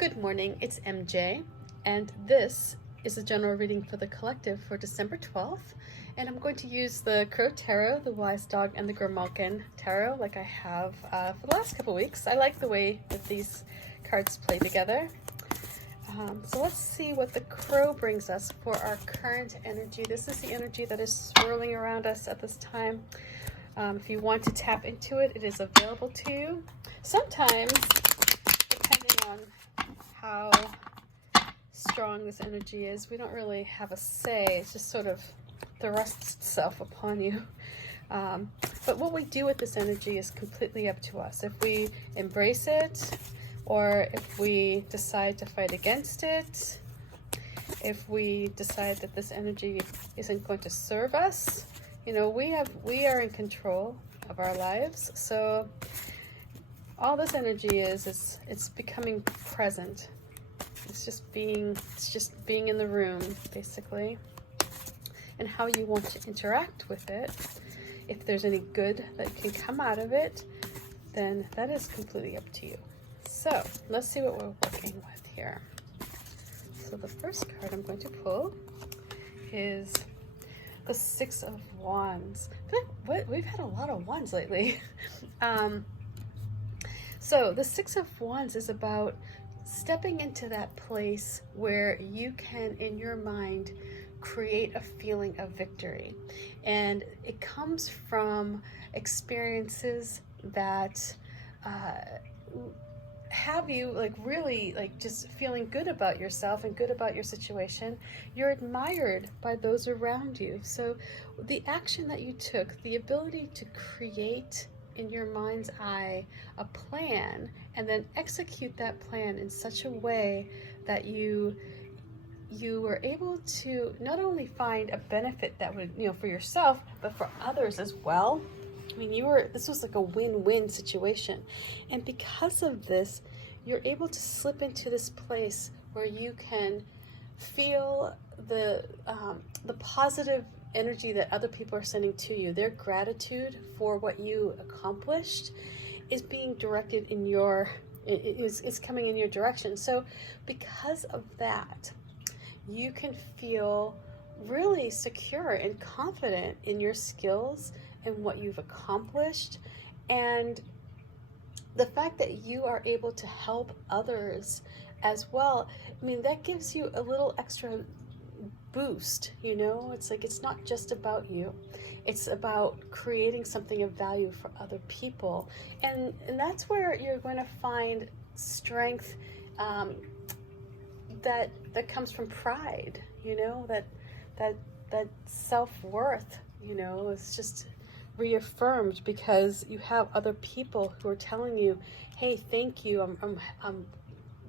Good morning, it's MJ, and this is a general reading for the collective for December 12th. And I'm going to use the Crow Tarot, the Wise Dog, and the Grimalkin Tarot like I have for the last couple weeks. I like the way that these cards play together. So let's see what the Crow brings us for our current energy. This is the energy that is swirling around us at this time. If you want to tap into it, it is available to you. Sometimes, depending on how strong this energy is, we don't really have a say. It's just sort of thrusts itself upon you. But what we do with this energy is completely up to us. If we embrace it, or if we decide to fight against it, if we decide that this energy isn't going to serve us, you know, we are in control of our lives. So all this energy is it's becoming present. It's just being in the room, basically. And how you want to interact with it, if there's any good that can come out of it, then that is completely up to you. So let's see what we're working with here. So the first card I'm going to pull is the Six of Wands. We've had a lot of wands lately. So the Six of Wands is about stepping into that place where you can, in your mind, create a feeling of victory. And it comes from experiences that have you really just feeling good about yourself and good about your situation. You're admired by those around you. So the action that you took, the ability to create in your mind's eye a plan and then execute that plan in such a way that you were able to not only find a benefit that would, for yourself, but for others as well. I mean, this was like a win-win situation. And because of this, you're able to slip into this place where you can feel the positive energy that other people are sending to you. Their gratitude for what you accomplished is being directed in it's coming in your direction. So because of that, you can feel really secure and confident in your skills and what you've accomplished, and the fact that you are able to help others as well. I mean, that gives you a little extra boost. It's not just about you, it's about creating something of value for other people, and that's where you're going to find strength that comes from pride, that self-worth, is just reaffirmed because you have other people who are telling you, hey, thank you, I'm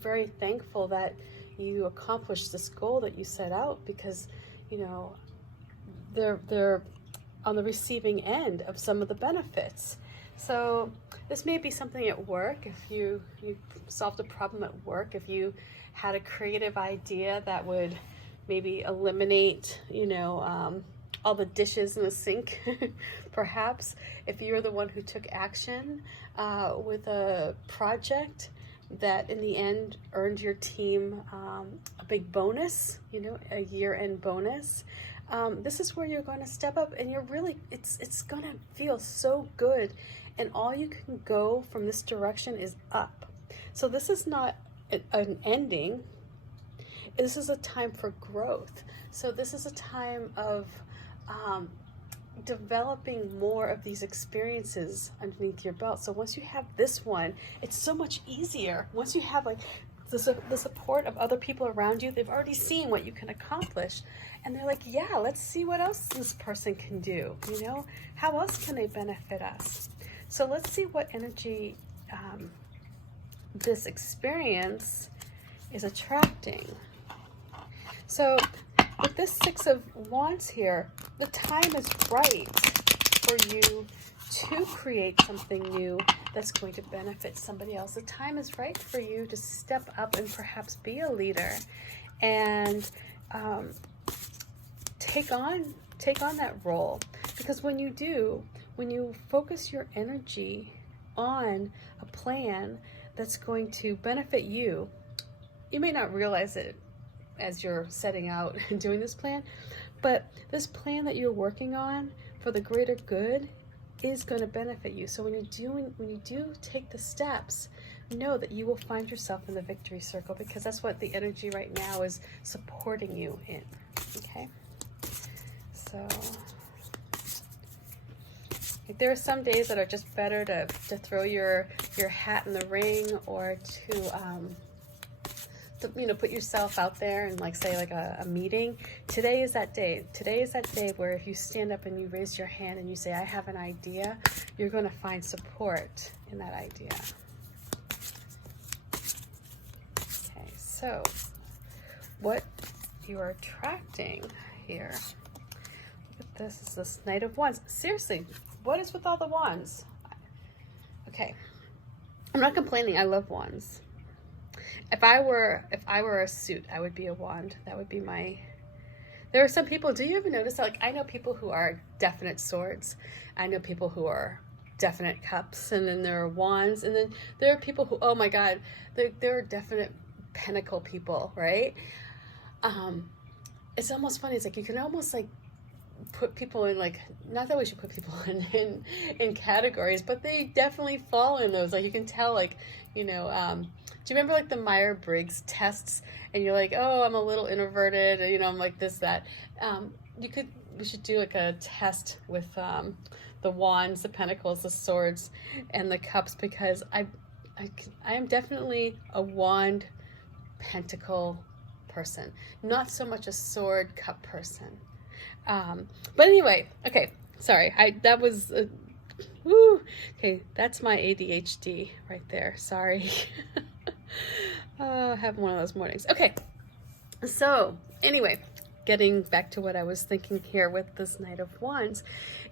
very thankful that you accomplished this goal that you set out, because they're on the receiving end of some of the benefits. So this may be something at work. If you solved a problem at work, if you had a creative idea that would maybe eliminate all the dishes in the sink, perhaps, if you're the one who took action with a project that in the end earned your team a big bonus, a year-end bonus. This is where you're going to step up, and it's going to feel so good, and all you can go from this direction is up. So this is not an ending. This is a time for growth. So this is a time of developing more of these experiences underneath your belt. So once you have this one, it's so much easier. Once you have the support of other people around you, they've already seen what you can accomplish, and they're like, yeah, let's see what else this person can do. How else can they benefit us? So let's see what energy this experience is attracting. So with this Six of Wands here, the time is right for you to create something new that's going to benefit somebody else. The time is right for you to step up and perhaps be a leader and take on that role. Because when you focus your energy on a plan that's going to benefit you, you may not realize it as you're setting out and doing this plan, but this plan that you're working on for the greater good is going to benefit you. So when you do take the steps, know that you will find yourself in the victory circle, because that's what the energy right now is supporting you in. Okay, so there are some days that are just better to throw your hat in the ring, or to you know, put yourself out there and, like, say, like a meeting. Today is that day. Today is that day where if you stand up and you raise your hand and you say, I have an idea, you're going to find support in that idea. Okay, so what you're attracting here, look at this, is this Knight of Wands. Seriously, what is with all the wands? Okay, I'm not complaining. I love wands. If I were a suit, I would be a wand. That would be my... There are some people, do you ever notice that? Like, I know people who are definite swords. I know people who are definite cups. And then there are wands. And then there are people who, oh my God, there are definite pentacle people, right? It's almost funny. It's like you can almost, like, put people in, like, not that we should put people in categories, but they definitely fall in those. Like, you can tell, like, you know, do you remember, like, the Myers-Briggs tests? And you're like, oh, I'm a little introverted, you know, I'm like this, that. We should do, like, a test with the wands, the pentacles, the swords, and the cups, because I am definitely a wand pentacle person, not so much a sword cup person. But anyway, okay, sorry, that was woo. Okay, that's my ADHD right there. Sorry. Having one of those mornings. Okay, so anyway, getting back to what I was thinking here with this Knight of Wands,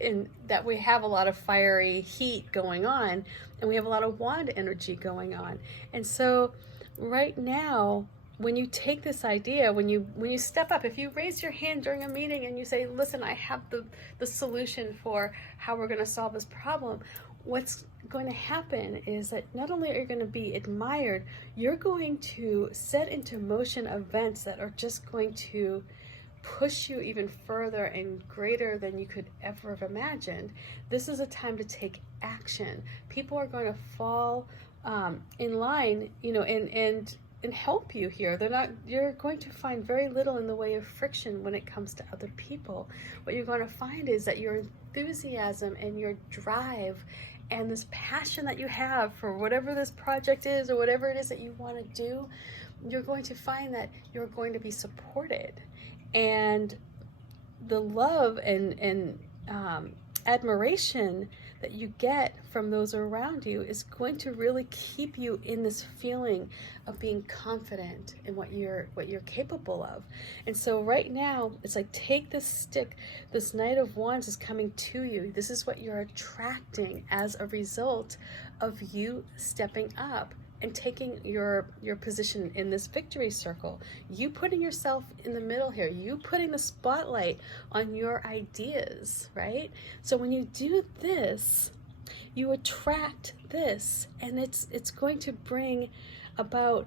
in that we have a lot of fiery heat going on, and we have a lot of wand energy going on. And so right now, when you take this idea, when you step up, if you raise your hand during a meeting and you say, listen, I have the solution for how we're going to solve this problem, what's going to happen is that not only are you going to be admired, you're going to set into motion events that are just going to push you even further and greater than you could ever have imagined. This is a time to take action. People are going to fall in line, you know, and help you here. You're going to find very little in the way of friction when it comes to other people. What you're going to find is that your enthusiasm and your drive and this passion that you have for whatever this project is or whatever it is that you want to do, you're going to find that you're going to be supported. And the love and admiration that you get from those around you is going to really keep you in this feeling of being confident in what you're capable of. And so right now, it's like, take this stick. This Knight of Wands is coming to you. This is what you're attracting as a result of you stepping up and taking your position in this victory circle. You putting yourself in the middle here. You putting the spotlight on your ideas, right? So when you do this, you attract this, and it's going to bring about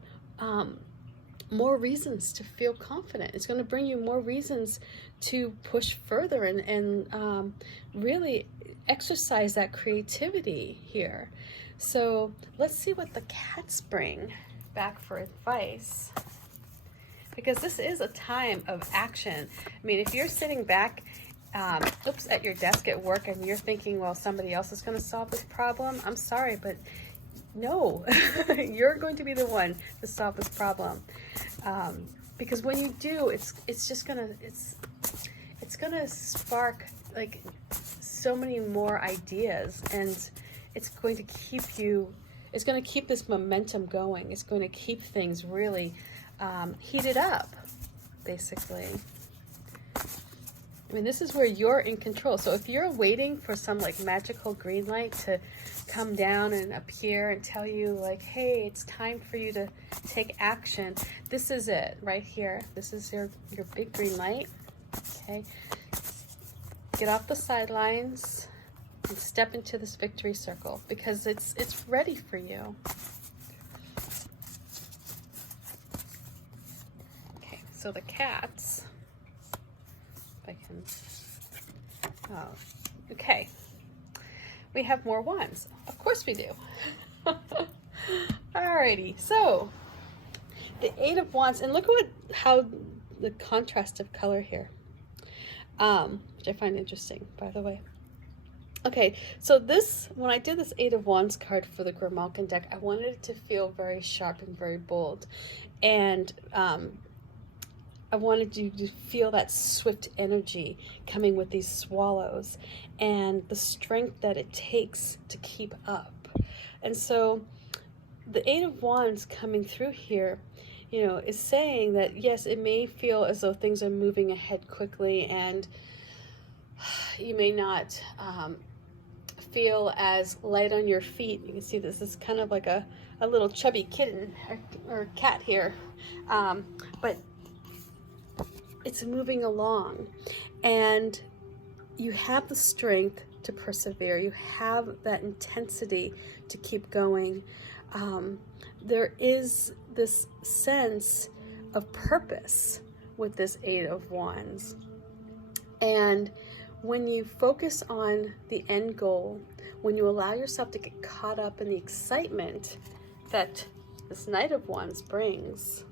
more reasons to feel confident. It's going to bring you more reasons to push further and really exercise that creativity here. So let's see what the cats bring back for advice, because this is a time of action. I mean, if you're sitting back at your desk at work and you're thinking, well, somebody else is going to solve this problem, I'm sorry, but no, you're going to be the one to solve this problem. Because when you do, it's just gonna it's gonna spark, like, so many more ideas, and it's going to keep this momentum going. It's going to keep things really heated up, basically. I mean, this is where you're in control. So if you're waiting for some, like, magical green light to come down and appear and tell you, like, hey, it's time for you to take action, this is it right here. This is your big green light. Okay, get off the sidelines and step into this victory circle, because it's ready for you. So the cats, if I can, oh, okay. We have more wands. Of course we do. Alrighty, so the Eight of Wands, and look at how the contrast of color here, which I find interesting, by the way. Okay, so this, when I did this Eight of Wands card for the Grimalkin deck, I wanted it to feel very sharp and very bold. And I wanted you to feel that swift energy coming with these swallows and the strength that it takes to keep up. And so the Eight of Wands coming through here, you know, is saying that, yes, it may feel as though things are moving ahead quickly and you may not feel as light on your feet. You can see this is kind of like a little chubby kitten or cat here, but it's moving along and you have the strength to persevere. You have that intensity to keep going. There is this sense of purpose with this Eight of Wands. And when you focus on the end goal, when you allow yourself to get caught up in the excitement that this Knight of Wands brings,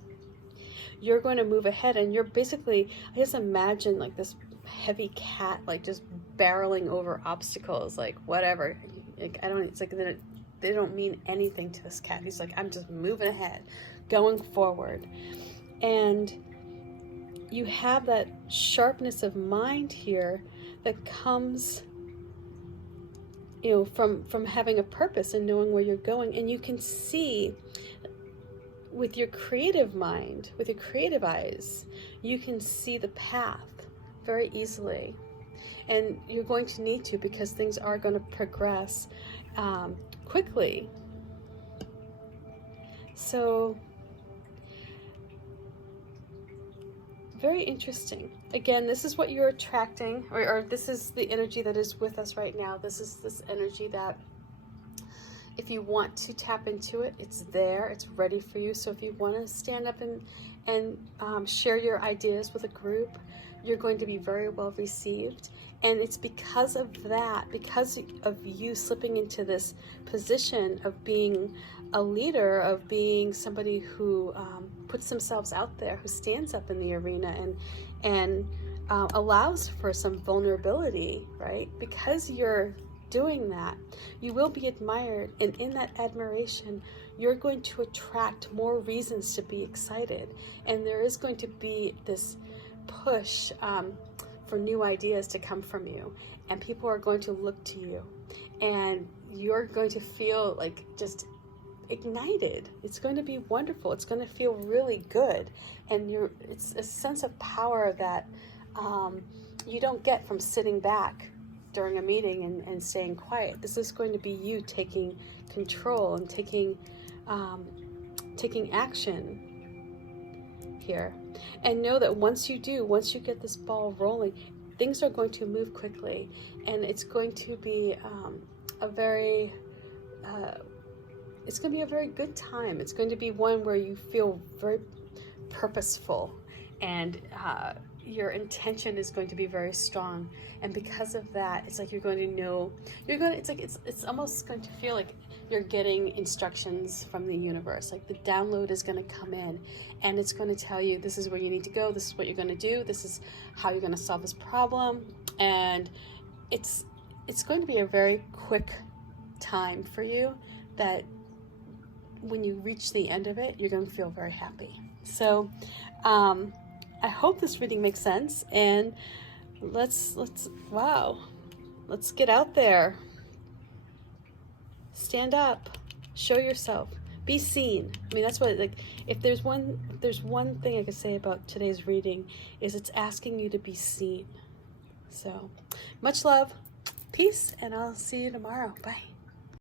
you're going to move ahead, and you're basically, I just imagine like this heavy cat, like just barreling over obstacles, like whatever. Like, it's like they don't mean anything to this cat. He's like, I'm just moving ahead, going forward. And you have that sharpness of mind here that comes, you know, from having a purpose and knowing where you're going. And you can see with your creative mind, with your creative eyes, you can see the path very easily. And you're going to need to, because things are going to progress quickly. So, very interesting. Again, this is what you're attracting, or this is the energy that is with us right now. This is this energy that, if you want to tap into it, it's there, it's ready for you. So if you want to stand up and share your ideas with a group, you're going to be very well received. And it's because of that, because of you slipping into this position of being a leader, of being somebody who puts themselves out there, who stands up in the arena and allows for some vulnerability, right? Because you're doing that, you will be admired, and in that admiration, you're going to attract more reasons to be excited, and there is going to be this push for new ideas to come from you, and people are going to look to you, and you're going to feel like just ignited. It's going to be wonderful. It's going to feel really good, and it's a sense of power that you don't get from sitting back during a meeting and staying quiet. This is going to be you taking control and taking action here. And know that once you get this ball rolling, things are going to move quickly, and it's going to be it's going to be a very good time. It's going to be one where you feel very purposeful, and your intention is going to be very strong. And because of that, it's like you're going to know, it's almost going to feel like you're getting instructions from the universe. Like the download is going to come in, and it's going to tell you, this is where you need to go, this is what you're going to do, this is how you're going to solve this problem. And it's going to be a very quick time for you, that when you reach the end of it, you're going to feel very happy. So I hope this reading makes sense, and let's get out there. Stand up, show yourself, be seen. I mean, that's what, like, if there's one thing I could say about today's reading, is it's asking you to be seen. So much love, peace, and I'll see you tomorrow. Bye.